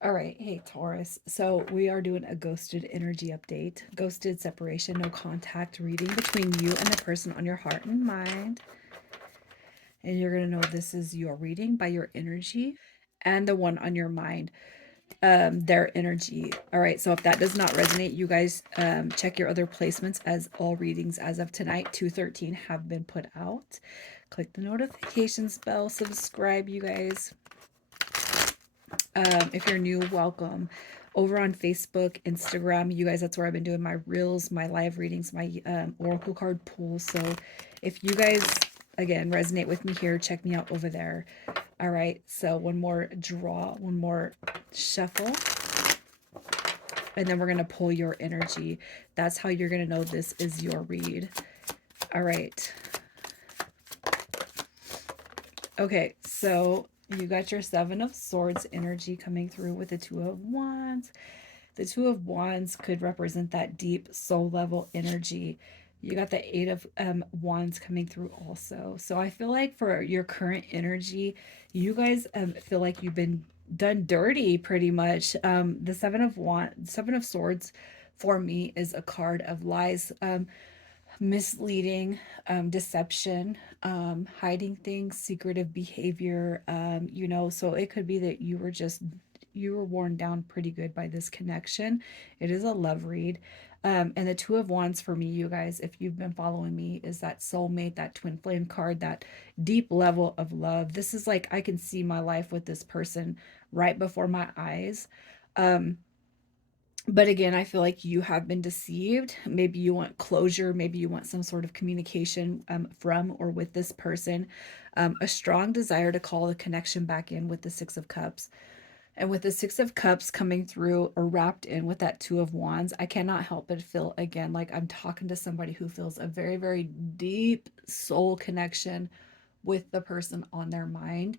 All right, hey Taurus. So we are doing a ghosted energy update. Ghosted separation, no contact reading between you and the person on your heart and mind. And you're going to know this is your reading by your energy and the one on your mind, their energy. All right, so if that does not resonate, you guys check your other placements as all readings as of tonight, 2:13, have been put out. Click the notifications bell, subscribe, you guys. If you're new, welcome. Over on Facebook, Instagram, you guys, that's where I've been doing my reels, my live readings, my oracle card pools. So if you guys, again, resonate with me here, check me out over there. All right, so one more draw, one more shuffle, and then we're going to pull your energy. That's how you're going to know this is your read. All right. Okay, so you got your Seven of Swords energy coming through with the Two of Wands. The Two of Wands could represent that deep soul level energy. You got the Eight of Wands coming through also. So I feel like for your current energy, you guys feel like you've been done dirty pretty much. The Seven of Swords for me is a card of lies, misleading, deception, hiding things, secretive behavior. So it could be that you were worn down pretty good by this connection. It is a love read. And the Two of Wands for me, you guys, if you've been following me, is that soulmate, that twin flame card, that deep level of love. This is like I can see my life with this person right before my eyes. Um, but again, I feel like you have been deceived. Maybe you want closure. Maybe you want some sort of communication from or with this person. A strong desire to call the connection back in with the Six of Cups. And with the Six of Cups coming through or wrapped in with that Two of Wands, I cannot help but feel again like I'm talking to somebody who feels a very, very deep soul connection with the person on their mind.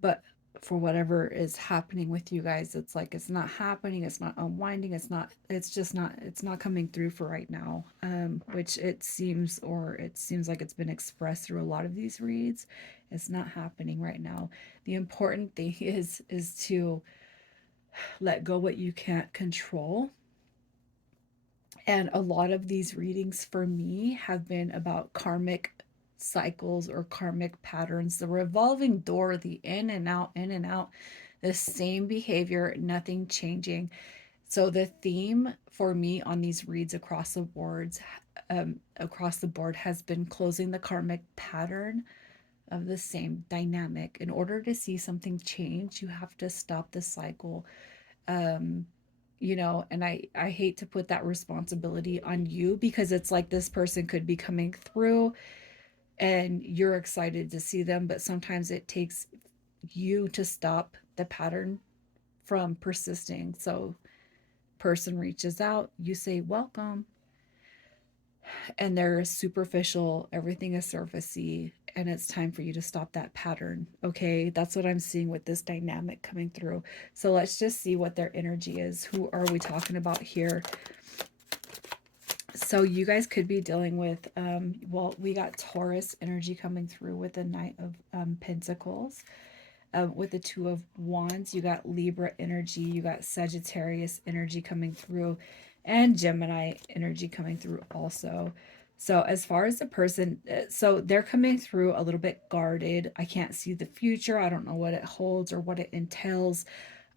But for whatever is happening with you guys, it's like it's not happening, it's not unwinding, it's not coming through for right now. Which it seems like it's been expressed through a lot of these reads. It's not happening right now. The important thing is to let go what you can't control. And a lot of these readings for me have been about karmic cycles or karmic patterns, the revolving door, the in and out, the same behavior, nothing changing. So the theme for me on these reads across the board has been closing the karmic pattern of the same dynamic. In order to see something change, you have to stop the cycle. um and I hate to put that responsibility on you because it's like this person could be coming through and you're excited to see them, but sometimes it takes you to stop the pattern from persisting. So person reaches out, you say welcome, and they're superficial, everything is surfacey, and it's time for you to stop that pattern. Okay, that's what I'm seeing with this dynamic coming through. So let's just see what their energy is. Who are we talking about here? So you guys could be dealing with we got Taurus energy coming through with the Knight of Pentacles. With the Two of Wands, you got Libra energy, you got Sagittarius energy coming through, and Gemini energy coming through also. So as far as the person, so they're coming through a little bit guarded. I can't see the future. I don't know what it holds or what it entails.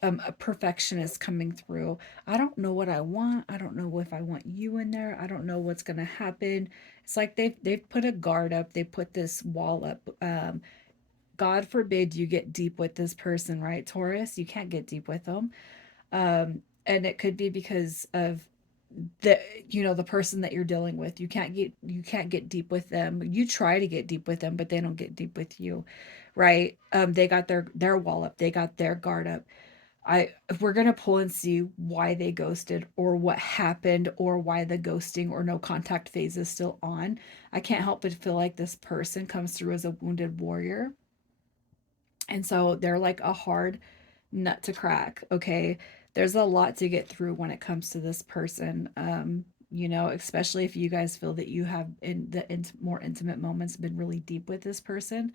A perfectionist coming through. I don't know what I want. I don't know if I want you in there. I don't know what's gonna happen. It's like they've put a guard up. They put this wall up. God forbid you get deep with this person, right, Taurus? You can't get deep with them. And it could be because of the the person that you're dealing with. You can't get deep with them. You try to get deep with them, but they don't get deep with you, right? They got their wall up. They got their guard up. We're gonna pull and see why they ghosted or what happened or why the ghosting or no contact phase is still on. I can't help but feel like this person comes through as a wounded warrior. And so they're like a hard nut to crack. Okay. There's a lot to get through when it comes to this person. Especially if you guys feel that you have in the more intimate moments been really deep with this person.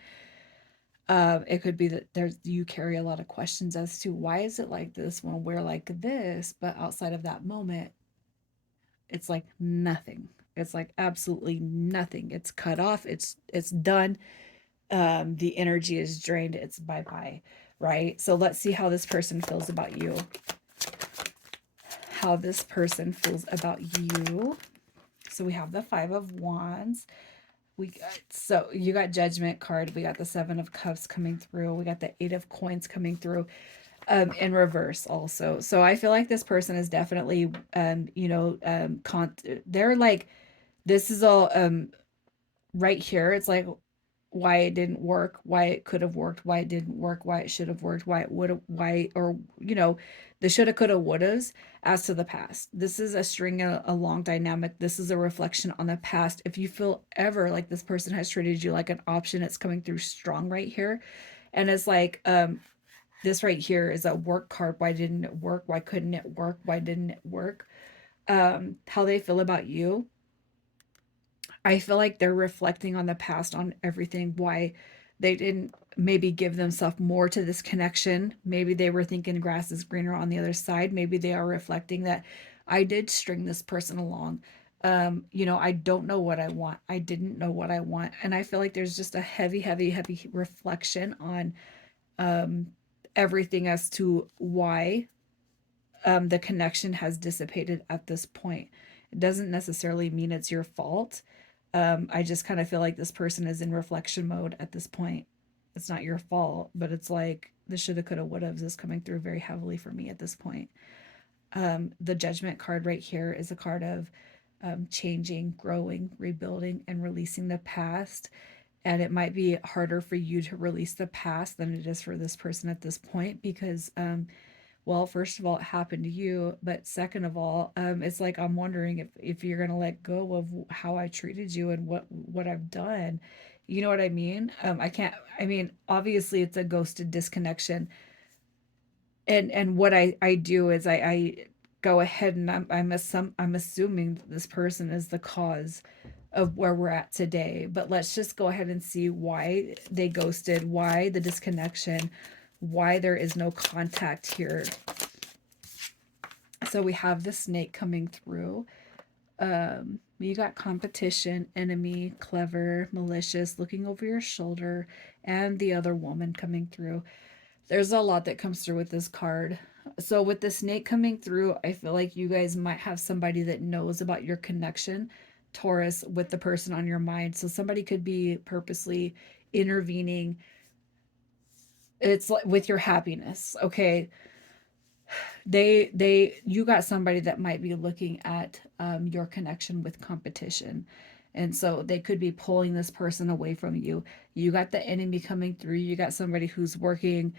It could be that there's you carry a lot of questions as to why is it like this when we're like this, but outside of that moment, it's like nothing. It's like absolutely nothing. It's cut off. It's done. The energy is drained. It's bye bye, right? So let's see how this person feels about you. How this person feels about you. So we have the Five of Wands. We got, so you got Judgment card. We got the Seven of Cups coming through. We got the Eight of Coins coming through. In reverse also. So I feel like this person is definitely they're like, this is all right here. It's like why it didn't work, why it could have worked, why it didn't work, why it should have worked, why it would have, why, or, the shoulda, coulda, wouldas as to the past. This is a string, a long dynamic. This is a reflection on the past. If you feel ever like this person has treated you like an option, it's coming through strong right here. And it's like, this right here is a work card. Why didn't it work? Why couldn't it work? Why didn't it work? How they feel about you, I feel like they're reflecting on the past, on everything, why they didn't maybe give themselves more to this connection. Maybe they were thinking grass is greener on the other side. Maybe they are reflecting that I did string this person along. I don't know what I want. I didn't know what I want. And I feel like there's just a heavy, heavy, heavy reflection on um, everything as to why the connection has dissipated at this point. It doesn't necessarily mean it's your fault. I just kind of feel like this person is in reflection mode at this point. It's not your fault, but it's like the shoulda, coulda, woulda is coming through very heavily for me at this point. The Judgment card right here is a card of changing, growing, rebuilding, and releasing the past. And it might be harder for you to release the past than it is for this person at this point because well, first of all, it happened to you, but second of all, it's like I'm wondering if you're gonna let go of how I treated you and what I've done. You know what I mean? I can't. I mean, obviously, it's a ghosted disconnection, and what I do is I go ahead and I'm assuming that this person is the cause of where we're at today. But let's just go ahead and see why they ghosted, why the disconnection, why there is no contact here. So we have the Snake coming through. You got competition, enemy, clever, malicious, looking over your shoulder, and the other woman coming through. There's a lot that comes through with this card. So with the Snake coming through, I feel like you guys might have somebody that knows about your connection, Taurus, with the person on your mind. So somebody could be purposely intervening. It's like with your happiness. Okay, you got somebody that might be looking at your connection with competition, and so they could be pulling this person away from you. You got the enemy coming through. You got somebody who's working,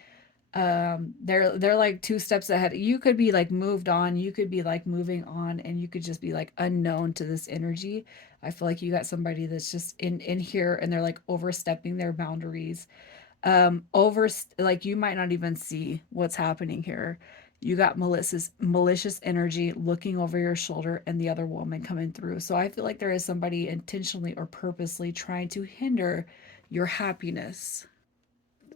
they're like two steps ahead. You could be like moved on, you could be like moving on, and you could just be like unknown to this energy. I feel like you got somebody that's just in here and they're like overstepping their boundaries, over, like you might not even see what's happening here. You got malicious energy looking over your shoulder and the other woman coming through. So I feel like there is somebody intentionally or purposely trying to hinder your happiness.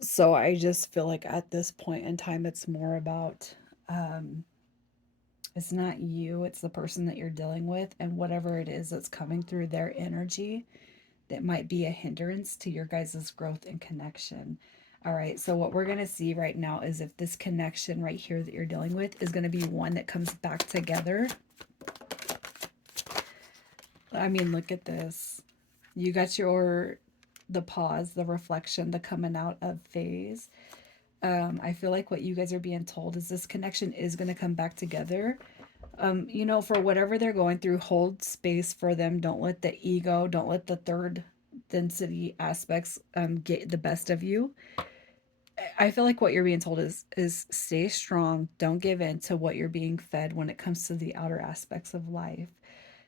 So I just feel like at this point in time it's more about um it's not you, it's the person that you're dealing with and whatever it is that's coming through their energy that might be a hindrance to your guys' growth and connection. All right, so what we're going to see right now is if this connection right here that you're dealing with is going to be one that comes back together. I mean, look at this. You got the pause, the reflection, the coming out of phase. I feel like what you guys are being told is this connection is going to come back together. For whatever they're going through, hold space for them. Don't let the ego, don't let the third density aspects get the best of you. I feel like what you're being told is stay strong. Don't give in to what you're being fed when it comes to the outer aspects of life.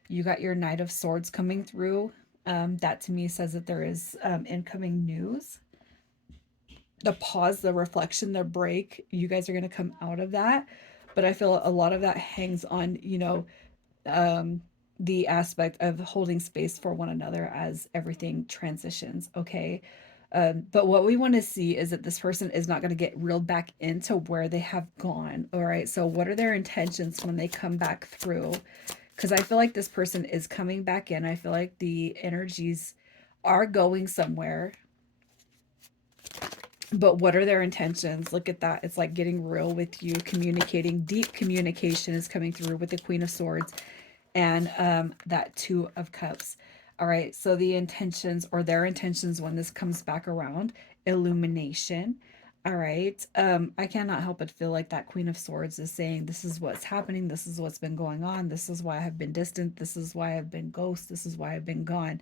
You got your Knight of Swords coming through. That to me says that there is incoming news. The pause, the reflection, the break, you guys are going to come out of that. But I feel a lot of that hangs on, um, the aspect of holding space for one another as everything transitions. Okay. But what we want to see is that this person is not going to get reeled back into where they have gone. All right. So, what are their intentions when they come back through? Because I feel like this person is coming back in. I feel like the energies are going somewhere. But what are their intentions? Look at that. It's like getting real with you, communicating. Deep communication is coming through with the Queen of Swords and that Two of Cups. All right, so the intentions or their intentions when this comes back around, illumination. All right, I cannot help but feel like that Queen of Swords is saying, this is what's happening, this is what's been going on, this is why I have been distant, this is why I've been ghost, this is why I've been gone.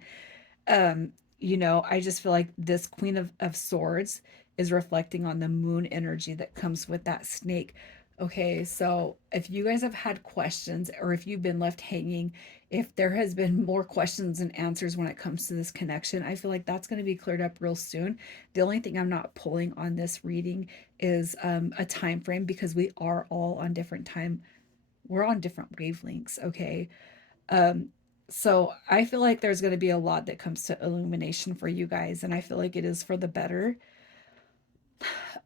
um I just feel like this Queen of Swords is reflecting on the moon energy that comes with that snake. Okay, so if you guys have had questions or if you've been left hanging, if there has been more questions and answers when it comes to this connection, I feel like that's going to be cleared up real soon. The only thing I'm not pulling on this reading is a time frame, because we are all on different time, we're on different wavelengths. Okay, um, so I feel like there's going to be a lot that comes to illumination for you guys, and I feel like it is for the better.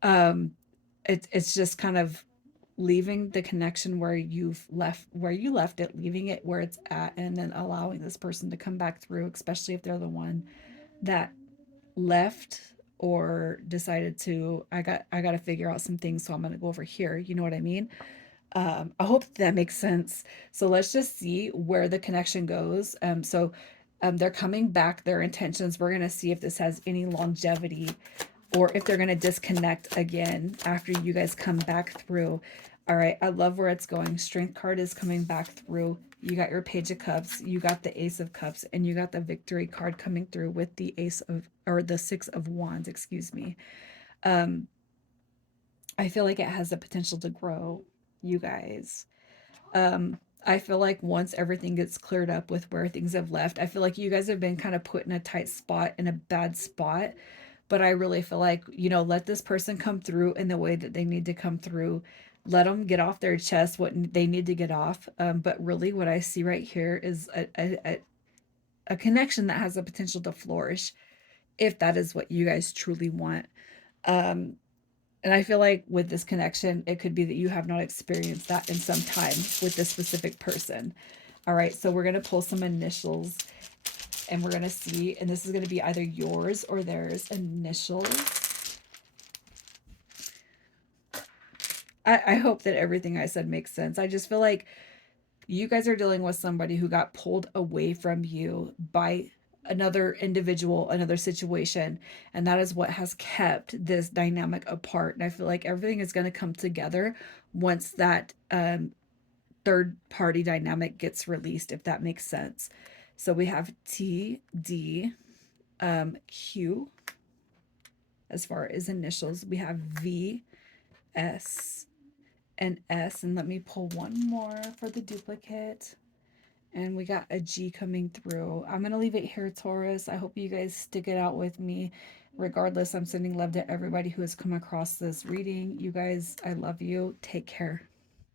Um, it's just kind of leaving the connection where you left it, leaving it where it's at, and then allowing this person to come back through, especially if they're the one that left or decided to, I got to figure out some things, so I'm going to go over here. You know what I mean? I hope that makes sense. So let's just see where the connection goes. They're coming back, their intentions. We're going to see if this has any longevity or if they're going to disconnect again after you guys come back through. All right, I love where it's going. Strength card is coming back through. You got your Page of Cups, you got the Ace of Cups, and you got the Victory card coming through with the Ace of, or the Six of Wands, excuse me. Um, I feel like it has the potential to grow, you guys. I feel like once everything gets cleared up with where things have left, I feel like you guys have been kind of put in a tight spot, in a bad spot. But I really feel like, let this person come through in the way that they need to come through. Let them get off their chest what they need to get off. But really, what I see right here is a connection that has the potential to flourish if that is what you guys truly want. Um, and I feel like with this connection, it could be that you have not experienced that in some time with this specific person. All right, so we're going to pull some initials and we're going to see, and this is going to be either yours or theirs initials. I hope that everything I said makes sense. I just feel like you guys are dealing with somebody who got pulled away from you by another individual, another situation, and that is what has kept this dynamic apart. And I feel like everything is going to come together once that third party dynamic gets released, if that makes sense. So we have T, D, Q as far as initials. We have V, S, and S. And let me pull one more for the duplicate. And we got a G coming through. I'm going to leave it here, Taurus. I hope you guys stick it out with me. Regardless, I'm sending love to everybody who has come across this reading. You guys, I love you. Take care.